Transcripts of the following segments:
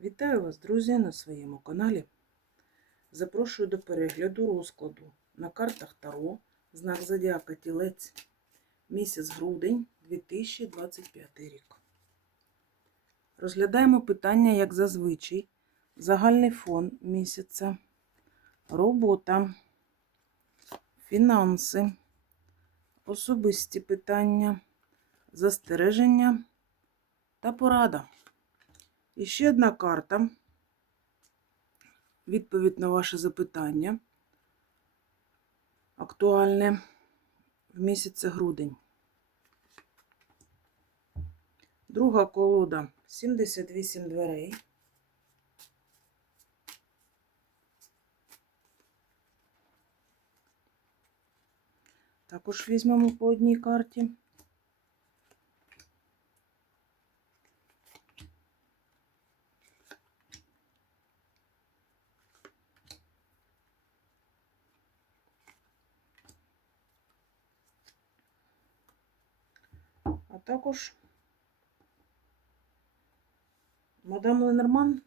Вітаю вас, друзі, на своєму каналі. Запрошую до перегляду розкладу на картах Таро, знак Зодіака Тілець, місяць грудень 2025 рік. Розглядаємо питання, як зазвичай, загальний фон місяця, робота, фінанси, особисті питання, застереження та порада. І ще одна карта. Відповідь на ваше запитання. Актуальне в місяці грудень. Друга колода 78 дверей. Також візьмемо по одній карті. Також мадам Ленорман.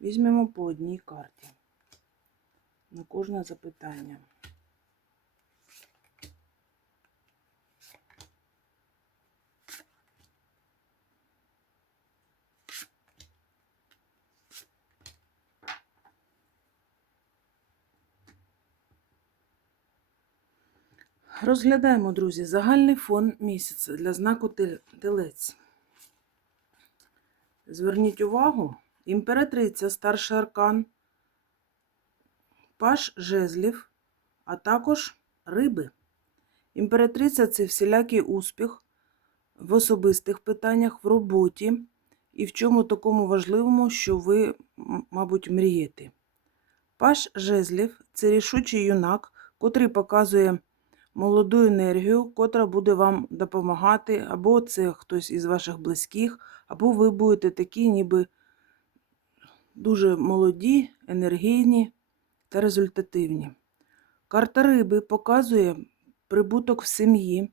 Візьмемо по одній карті на кожне запитання. Розглядаємо, друзі, загальний фон місяця для знаку Телець. Зверніть увагу, імператриця старший аркан, паш жезлів, а також риби. Імператриця це всілякий успіх в особистих питаннях, в роботі і в чому такому важливому, що ви, мабуть, мрієте. Паш жезлів це рішучий юнак, котрий показує молоду енергію, котра буде вам допомагати, або це хтось із ваших близьких, або ви будете такі, ніби дуже молоді, енергійні та результативні. Карта риби показує прибуток в сім'ї,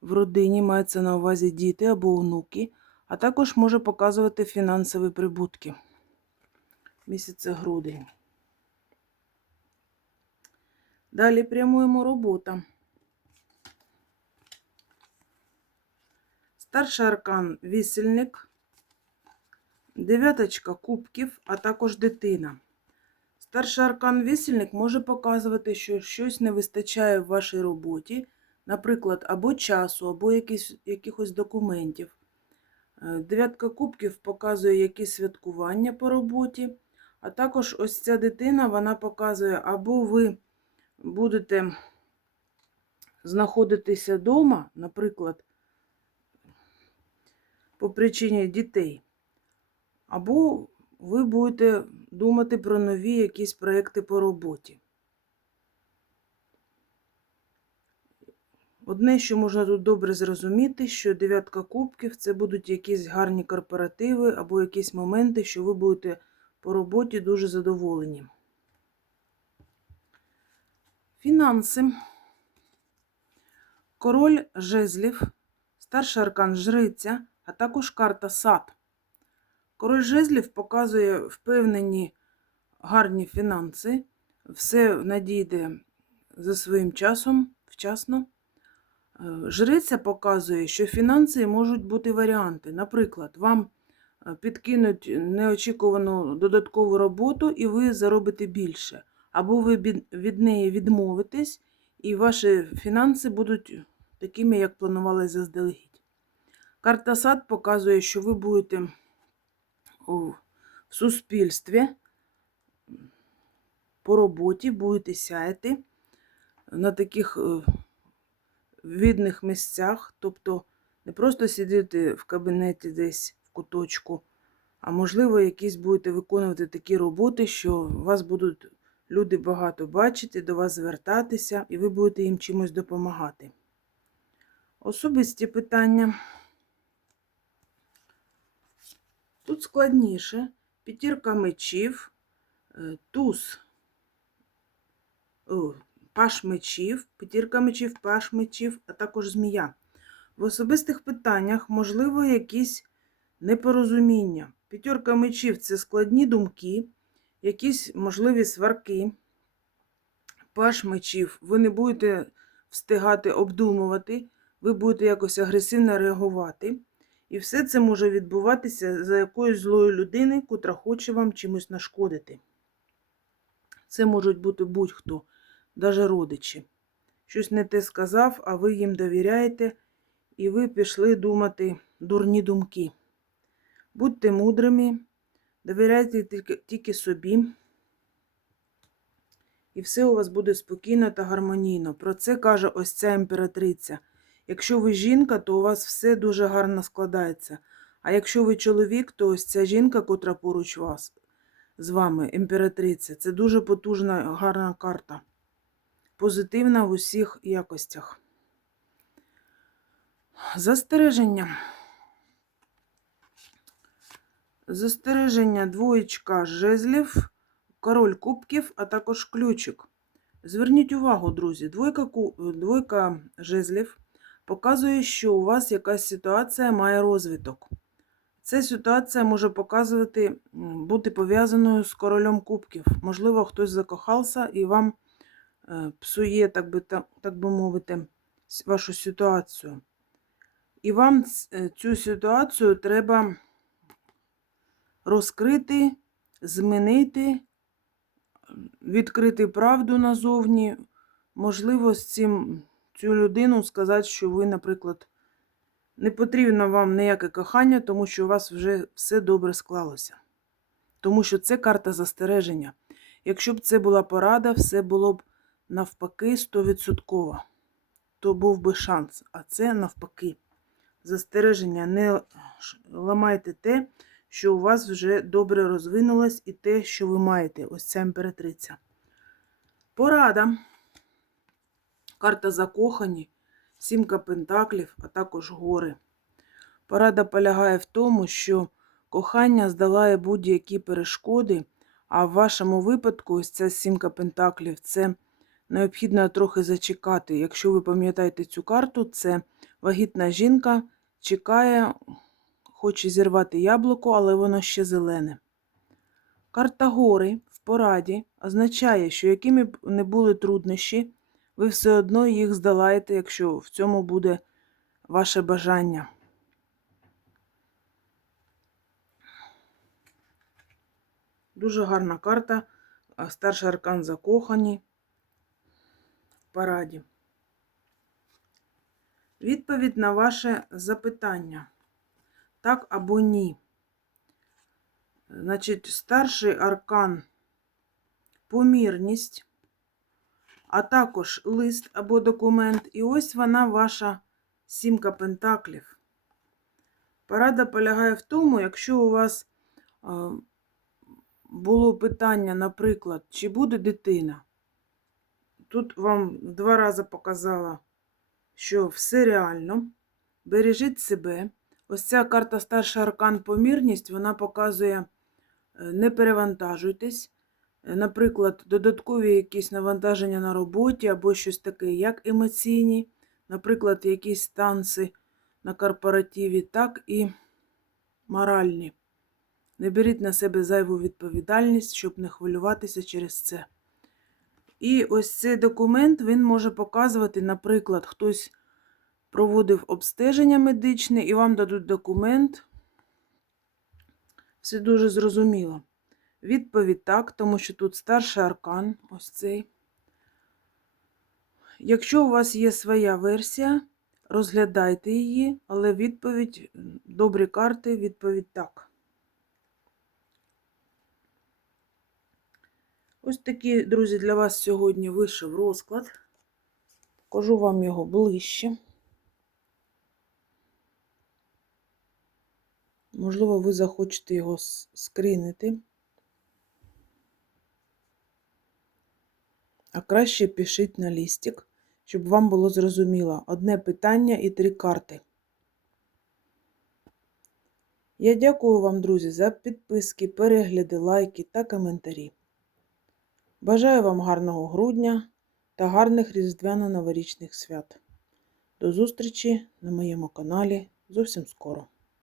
в родині мається на увазі діти або онуки, а також може показувати фінансові прибутки. Місяця грудень. Далі прямуємо робота. Старший аркан вісельник, дев'яточка кубків, а також дитина. Старший аркан вісельник може показувати, що щось не вистачає в вашій роботі, наприклад, або часу, або якісь, якихось документів. Е, Дев'ятка кубків показує якісь святкування по роботі, а також ось ця дитина вона показує, або ви будете знаходитися вдома, наприклад, по причині дітей, або ви будете думати про нові якісь проекти по роботі. Одне, що можна тут добре зрозуміти, що дев'ятка кубків це будуть якісь гарні корпоративи або якісь моменти, що ви будете по роботі дуже задоволені. Фінанси. Король жезлів, старший аркан жриця, а також карта сад. Король жезлів показує впевнені гарні фінанси, все надійде за своїм часом, вчасно. Е, Жриця показує, що фінанси можуть бути варіанти. Наприклад, вам е, підкинуть неочікувану додаткову роботу, і ви заробите більше. Або ви від неї відмовитесь, і ваші фінанси будуть такими, як планували заздалегідь. Карта сад показує, що ви будете в суспільстві по роботі, будете сяяти на таких е, видних місцях, тобто не просто сидіти в кабінеті десь в куточку, а можливо, якісь будете виконувати такі роботи, що вас будуть люди багато бачити, до вас звертатися, і ви будете їм чимось допомагати. Особисті питання. Тут складніше. П'ятірка мечів, е, туз, о, паш мечів, п'ятірка мечів, паш мечів, а також змія. В особистих питаннях можливо якісь непорозуміння. П'ятерка мечів це складні думки, якісь можливі сварки. Паш мечів, ви не будете встигати обдумувати, ви будете якось агресивно реагувати. І все це може відбуватися за якоюсь злою людини, котра хоче вам чимось нашкодити. Це можуть бути будь-хто, навіть родичі. Щось не те сказав, а ви їм довіряєте, і ви пішли думати дурні думки. Будьте мудрими, довіряйте тільки, собі, і все у вас буде спокійно та гармонійно. Про це каже ось ця імператриця. Якщо ви жінка, то у вас все дуже гарно складається. А якщо ви чоловік, то ось ця жінка, котра поруч вас з вами, імператриця, це дуже потужна, гарна карта. Позитивна в усіх якостях. Застереження. Застереження двоєчка жезлів, король кубків, а також ключик. Зверніть увагу, друзі, двойка, двойка жезлів показує, що у вас якась ситуація має розвиток. Ця ситуація може показувати, бути пов'язаною з королем кубків. Можливо, хтось закохався і вам е, псує, так би, та- так би мовити, вашу ситуацію. І вам е, цю ситуацію треба розкрити, змінити, відкрити правду назовні. Можливо, з цим цю людину сказати, що ви, наприклад, не потрібно вам ніяке кохання, тому що у вас вже все добре склалося. Тому що це карта застереження. Якщо б це була порада, все було б навпаки 100%. То був би шанс. А це навпаки. Застереження. Не ламайте те, що у вас вже добре розвинулось, і те, що ви маєте. Ось ця імператриця. Порада. Карта закохані, сімка пентаклів, а також гори. Порада полягає в тому, що кохання здолає будь-які перешкоди, а в вашому випадку, ось ця сімка пентаклів, це необхідно трохи зачекати. Якщо ви пам'ятаєте цю карту, це вагітна жінка чекає, хоче зірвати яблуко, але воно ще зелене. Карта гори в пораді означає, що якими б не були труднощі, ви все одно їх здолаєте, якщо в цьому буде ваше бажання. Дуже гарна карта. Старший аркан закохані в параді. Відповідь на ваше запитання. Так або ні. Значить, старший аркан помірність, а також лист або документ. І ось вона ваша сімка пентаклів. Порада полягає в тому, якщо у вас було питання, наприклад, чи буде дитина. Тут вам два рази показала, що все реально. Бережіть себе. Ось ця карта старший аркан помірність, вона показує е, не перевантажуйтесь. Наприклад, додаткові якісь навантаження на роботі або щось таке, як емоційні, наприклад, якісь танці на корпоративі, так і моральні. Не беріть на себе зайву відповідальність, щоб не хвилюватися через це. І ось цей документ він може показувати, наприклад, хтось проводив обстеження медичне і вам дадуть документ. Все дуже зрозуміло. Відповідь так, тому що тут старший аркан, ось цей. Якщо у вас є своя версія, розглядайте її, але відповідь, добрі карти, відповідь так. Ось такий, друзі, для вас сьогодні вийшов розклад. Покажу вам його ближче. Можливо, ви захочете його с- скрінити. А краще пишіть на лістик, щоб вам було зрозуміло одне питання і три карти. Я дякую вам, друзі, за підписки, перегляди, лайки та коментарі. Бажаю вам гарного грудня та гарних різдвяно-новорічних свят. До зустрічі на моєму каналі зовсім скоро.